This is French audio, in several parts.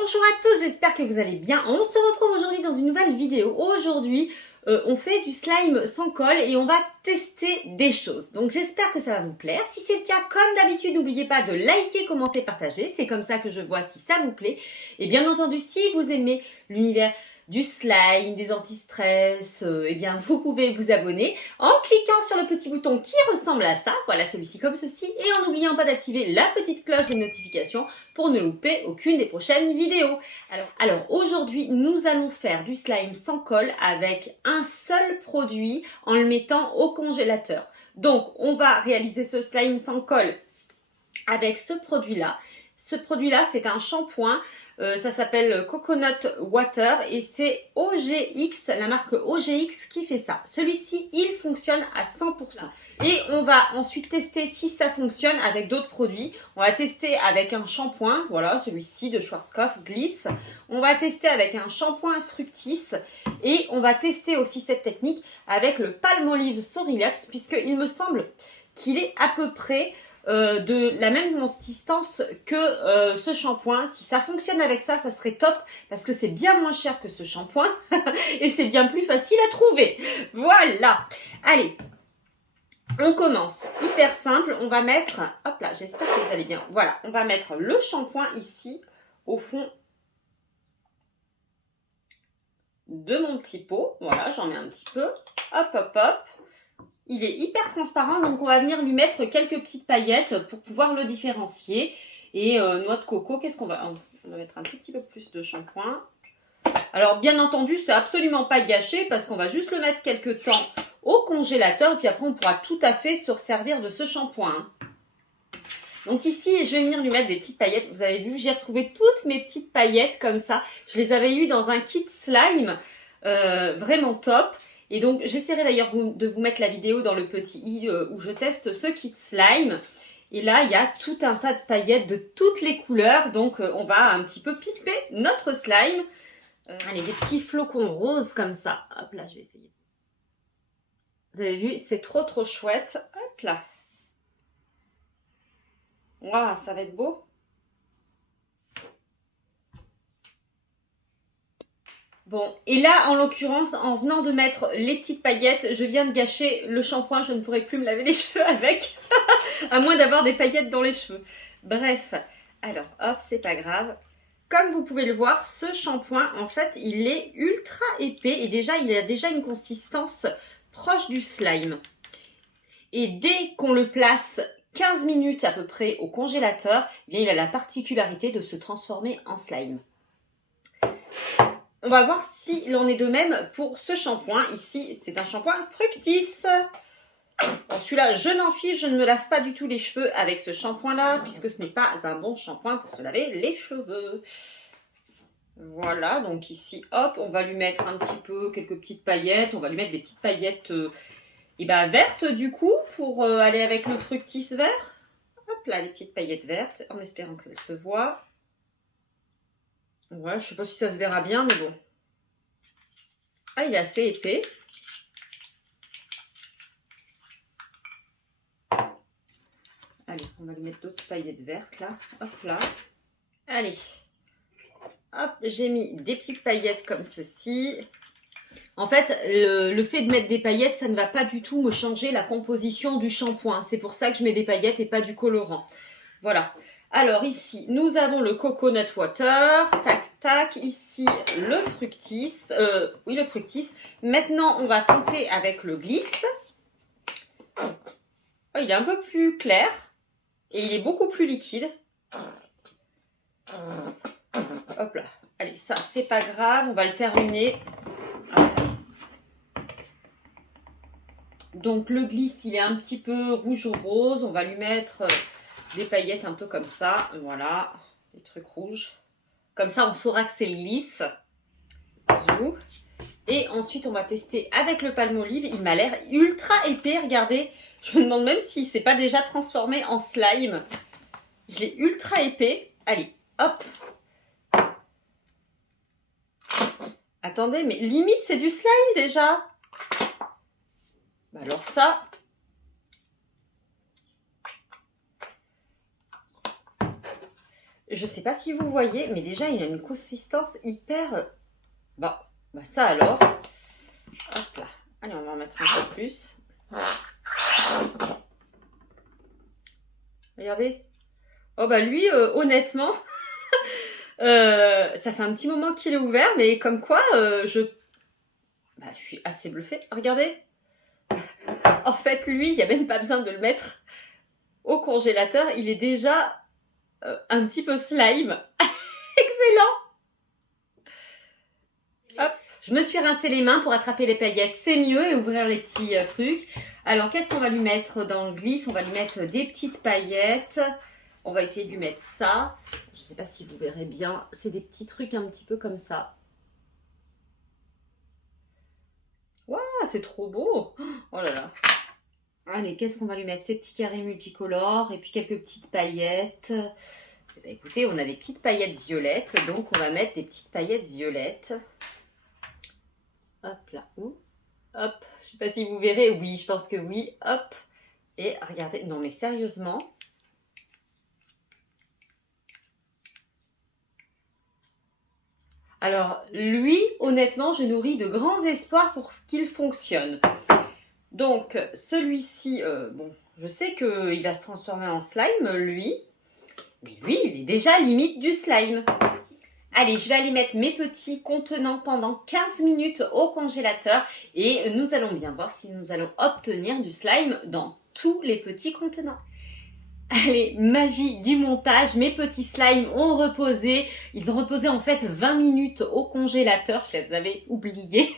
Bonjour à tous, j'espère que vous allez bien. On se retrouve aujourd'hui dans une nouvelle vidéo. Aujourd'hui, on fait du slime sans colle et on va tester des choses. Donc j'espère que ça va vous plaire. Si c'est le cas, comme d'habitude, n'oubliez pas de liker, commenter, partager. C'est comme ça que je vois si ça vous plaît. Et bien entendu, si vous aimez l'univers du slime, des anti-stress, eh bien vous pouvez vous abonner en cliquant sur le petit bouton qui ressemble à ça, voilà celui-ci comme ceci, et en n'oubliant pas d'activer la petite cloche de notification pour ne louper aucune des prochaines vidéos. Alors aujourd'hui, nous allons faire du slime sans colle avec un seul produit en le mettant au congélateur. Donc on va réaliser ce slime sans colle avec ce produit-là. Ce produit-là, c'est un shampoing. Ça s'appelle Coconut Water et c'est OGX, la marque OGX qui fait ça. Celui-ci, il fonctionne à 100%. Et on va ensuite tester si ça fonctionne avec d'autres produits. On va tester avec un shampoing, voilà, celui-ci de Schwarzkopf Gliss. On va tester avec un shampoing Fructis et on va tester aussi cette technique avec le Palmolive Sorilax puisqu'il me semble qu'il est à peu près de la même consistance que ce shampoing. Si ça fonctionne avec ça, ça serait top parce que c'est bien moins cher que ce shampoing et c'est bien plus facile à trouver. Voilà. Allez, on commence. Hyper simple. On va mettre, hop là, j'espère que vous allez bien. Voilà, on va mettre le shampoing ici au fond de mon petit pot. Voilà, j'en mets un petit peu. Hop, hop, hop. Il est hyper transparent, donc on va venir lui mettre quelques petites paillettes pour pouvoir le différencier. Et noix de coco, qu'est-ce qu'on va... On va mettre un tout petit peu plus de shampoing. Alors bien entendu, c'est absolument pas gâché parce qu'on va juste le mettre quelques temps au congélateur. Et puis après, on pourra tout à fait se resservir de ce shampoing. Donc ici, je vais venir lui mettre des petites paillettes. Vous avez vu, j'ai retrouvé toutes mes petites paillettes comme ça. Je les avais eues dans un kit slime vraiment top. Et donc, j'essaierai d'ailleurs de vous mettre la vidéo dans le petit i où je teste ce kit slime. Et là, il y a tout un tas de paillettes de toutes les couleurs. Donc, on va un petit peu piper notre slime. Allez, des petits flocons roses comme ça. Hop là, je vais essayer. Vous avez vu, c'est trop chouette. Hop là. Waouh, ça va être beau. Bon, et là, en l'occurrence, en venant de mettre les petites paillettes, je viens de gâcher le shampoing. Je ne pourrai plus me laver les cheveux avec, à moins d'avoir des paillettes dans les cheveux. Bref, alors, hop, c'est pas grave. Comme vous pouvez le voir, ce shampoing, en fait, il est ultra épais et déjà, il a déjà une consistance proche du slime. Et dès qu'on le place 15 minutes à peu près au congélateur, eh bien, il a la particularité de se transformer en slime. On va voir s'il en est de même pour ce shampoing. Ici, c'est un shampoing Fructis. Bon, celui-là, je n'en fiche, je ne me lave pas du tout les cheveux avec ce shampoing-là, puisque ce n'est pas un bon shampoing pour se laver les cheveux. Voilà, donc ici, hop, on va lui mettre un petit peu, quelques petites paillettes. On va lui mettre des petites paillettes vertes, du coup, pour aller avec le Fructis vert. Hop là, les petites paillettes vertes, en espérant qu'elles se voient. Ouais, je sais pas si ça se verra bien, mais bon. Ah, il est assez épais. Allez, on va lui mettre d'autres paillettes vertes, là. Hop là. Allez. Hop, j'ai mis des petites paillettes comme ceci. En fait, le fait de mettre des paillettes, ça ne va pas du tout me changer la composition du shampoing. C'est pour ça que je mets des paillettes et pas du colorant. Voilà. Alors ici, nous avons le Coconut Water, tac tac, ici le Fructis, oui le Fructis. Maintenant, on va tenter avec le Gliss. Oh, il est un peu plus clair et il est beaucoup plus liquide. Hop là, allez, ça c'est pas grave, on va le terminer. Donc le Gliss, il est un petit peu rouge-rose, on va lui mettre... des paillettes un peu comme ça, voilà, des trucs rouges. Comme ça, on saura que c'est le Gliss. Et ensuite, on va tester avec le Palmolive. Il m'a l'air ultra épais, regardez. Je me demande même s'il ne s'est pas déjà transformé en slime. Je l'ai ultra épais. Allez, hop. Attendez, mais limite, c'est du slime déjà. Bah alors ça... Je sais pas si vous voyez, mais déjà, il a une consistance hyper... Bon, bah ça alors. Hop là. Allez, on va en mettre un peu plus. Regardez. Oh bah lui, honnêtement, ça fait un petit moment qu'il est ouvert, mais comme quoi, je suis assez bluffée. Regardez. En fait, lui, il n'y a même pas besoin de le mettre au congélateur. Il est déjà un petit peu slime. Excellent. Hop. Je me suis rincé les mains pour attraper les paillettes. C'est mieux et ouvrir les petits trucs. Alors, qu'est-ce qu'on va lui mettre dans le glisse? On va lui mettre des petites paillettes. On va essayer de lui mettre ça. Je ne sais pas si vous verrez bien. C'est des petits trucs un petit peu comme ça. Waouh, c'est trop beau. Oh là là. Allez, qu'est-ce qu'on va lui mettre? Ces petits carrés multicolores et puis quelques petites paillettes. Eh bien, écoutez, on a des petites paillettes violettes, donc on va mettre des petites paillettes violettes. Hop là, hop, je sais pas si vous verrez, oui, je pense que oui, hop. Et regardez, non mais sérieusement. Alors, lui, honnêtement, je nourris de grands espoirs pour ce qu'il fonctionne. Donc, celui-ci, bon, je sais qu'il va se transformer en slime, lui. Mais lui, il est déjà limite du slime. Allez, je vais aller mettre mes petits contenants pendant 15 minutes au congélateur. Et nous allons bien voir si nous allons obtenir du slime dans tous les petits contenants. Allez, magie du montage, mes petits slimes ont reposé. Ils ont reposé en fait 20 minutes au congélateur, je les avais oubliés.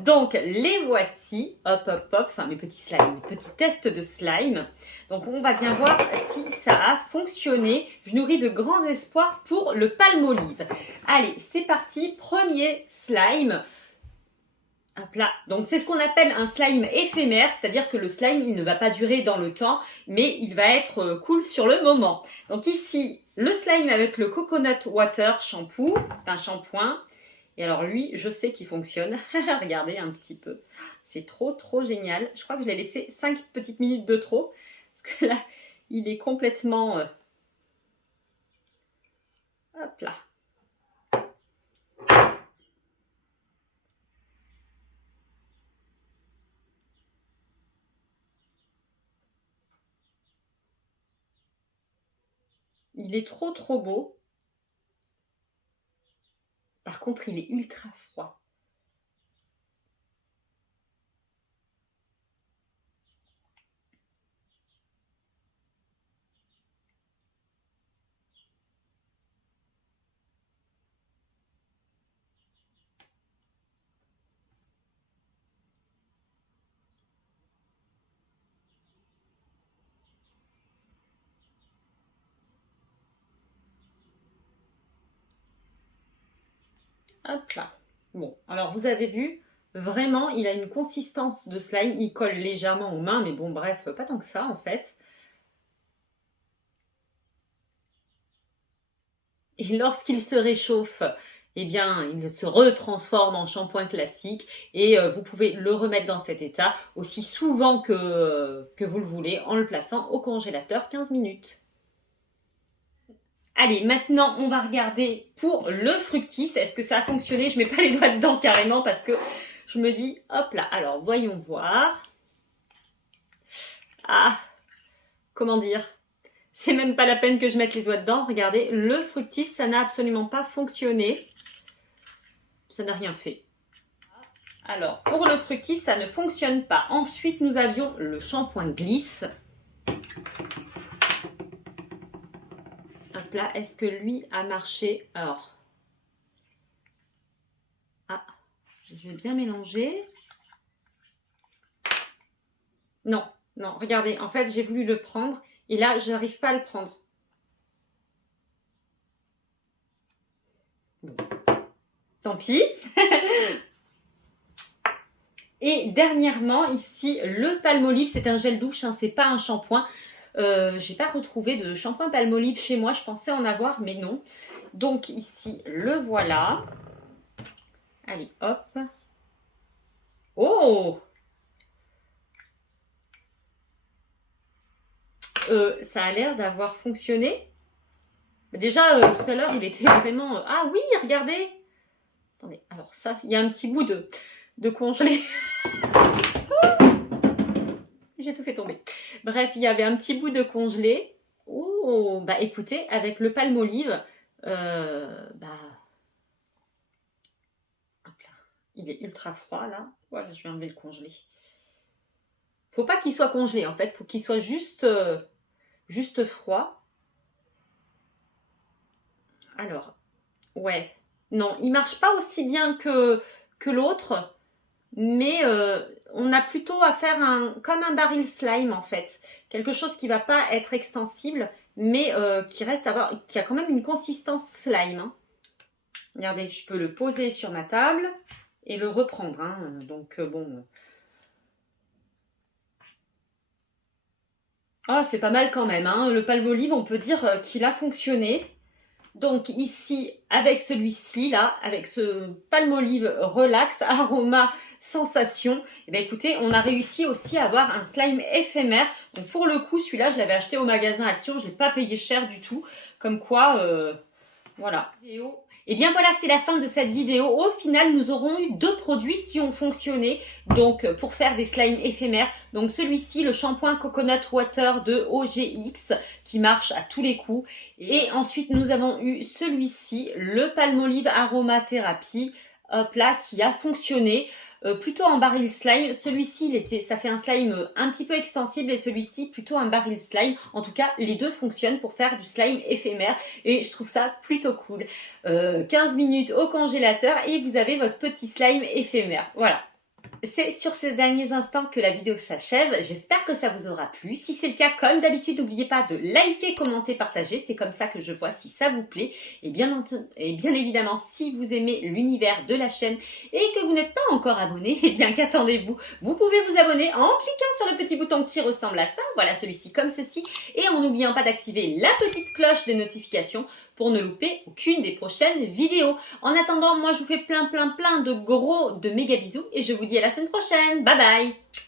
Donc les voici, hop hop hop, enfin mes petits slimes, mes petits tests de slime. Donc on va bien voir si ça a fonctionné. Je nourris de grands espoirs pour le Palmolive. Allez, c'est parti, premier slime. Hop là. Donc c'est ce qu'on appelle un slime éphémère, c'est-à-dire que le slime il ne va pas durer dans le temps, mais il va être cool sur le moment. Donc ici, le slime avec le Coconut Water Shampoo, c'est un shampoing. Et alors lui, je sais qu'il fonctionne. Regardez un petit peu. C'est trop trop génial. Je crois que je l'ai laissé 5 petites minutes de trop. Parce que là, il est complètement... Hop là. Il est trop trop beau. Par contre, il est ultra froid. Hop là. Bon, alors vous avez vu, vraiment, il a une consistance de slime. Il colle légèrement aux mains, mais bon, bref, pas tant que ça en fait. Et lorsqu'il se réchauffe, eh bien, il se retransforme en shampoing classique et vous pouvez le remettre dans cet état aussi souvent que vous le voulez en le plaçant au congélateur 15 minutes. Allez, maintenant, on va regarder pour le fructis. Est-ce que ça a fonctionné? Je mets pas les doigts dedans carrément parce que je me dis, hop là. Alors, voyons voir. Ah, comment dire? C'est même pas la peine que je mette les doigts dedans. Regardez, le fructis, ça n'a absolument pas fonctionné. Ça n'a rien fait. Alors, pour le fructis, ça ne fonctionne pas. Ensuite, nous avions le shampoing glisse. Hop là, est-ce que lui a marché? Alors, je vais bien mélanger. Non, non, regardez, en fait, j'ai voulu le prendre et là, je n'arrive pas à le prendre. Bon. Tant pis. Et dernièrement, ici, le Palmolive, c'est un gel douche, hein, c'est pas un shampoing. J'ai pas retrouvé de shampoing Palmolive chez moi, je pensais en avoir, mais non. Donc ici, le voilà. Allez, hop. Oh! Ça a l'air d'avoir fonctionné. Déjà, tout à l'heure, il était vraiment... Ah oui, regardez. Attendez, alors ça, il y a un petit bout de congelé. J'ai tout fait tomber. Bref, il y avait un petit bout de congelé. Oh, bah écoutez, avec le Palmolive, bah... Hop là. Il est ultra froid, là. Voilà, je vais enlever le congelé. Faut pas qu'il soit congelé, en fait. Faut qu'il soit juste froid. Alors, ouais. Non, il marche pas aussi bien que l'autre. Mais on a plutôt à faire comme un baril slime en fait. Quelque chose qui va pas être extensible, mais qui a quand même une consistance slime. Hein. Regardez, je peux le poser sur ma table et le reprendre. Hein. Donc bon. Ah, c'est pas mal quand même. Hein. Le Palmolive, on peut dire qu'il a fonctionné. Donc ici, avec celui-ci, là, avec ce Palmolive Relax, Aroma Sensation, eh bien, écoutez, on a réussi aussi à avoir un slime éphémère. Donc pour le coup, celui-là, je l'avais acheté au magasin Action, je ne l'ai pas payé cher du tout. Comme quoi, voilà. Et bien voilà, c'est la fin de cette vidéo. Au final, nous aurons eu 2 produits qui ont fonctionné donc pour faire des slimes éphémères. Donc celui-ci, le shampoing Coconut Water de OGX qui marche à tous les coups. Et ensuite, nous avons eu celui-ci, le Palmolive Aromathérapie, hop là, qui a fonctionné. Plutôt en baril slime, celui-ci ça fait un slime un petit peu extensible et celui-ci plutôt un baril slime. En tout cas, les deux fonctionnent pour faire du slime éphémère et je trouve ça plutôt cool. 15 minutes au congélateur et vous avez votre petit slime éphémère. Voilà. C'est sur ces derniers instants que la vidéo s'achève. J'espère que ça vous aura plu. Si c'est le cas, comme d'habitude, n'oubliez pas de liker, commenter, partager. C'est comme ça que je vois si ça vous plaît. Et bien évidemment, si vous aimez l'univers de la chaîne et que vous n'êtes pas encore abonné, eh bien qu'attendez-vous? Vous pouvez vous abonner en cliquant sur le petit bouton qui ressemble à ça. Voilà, celui-ci comme ceci. Et en n'oubliant pas d'activer la petite cloche des notifications pour ne louper aucune des prochaines vidéos. En attendant, moi je vous fais plein de méga bisous et je vous dis à la semaine prochaine. Bye bye!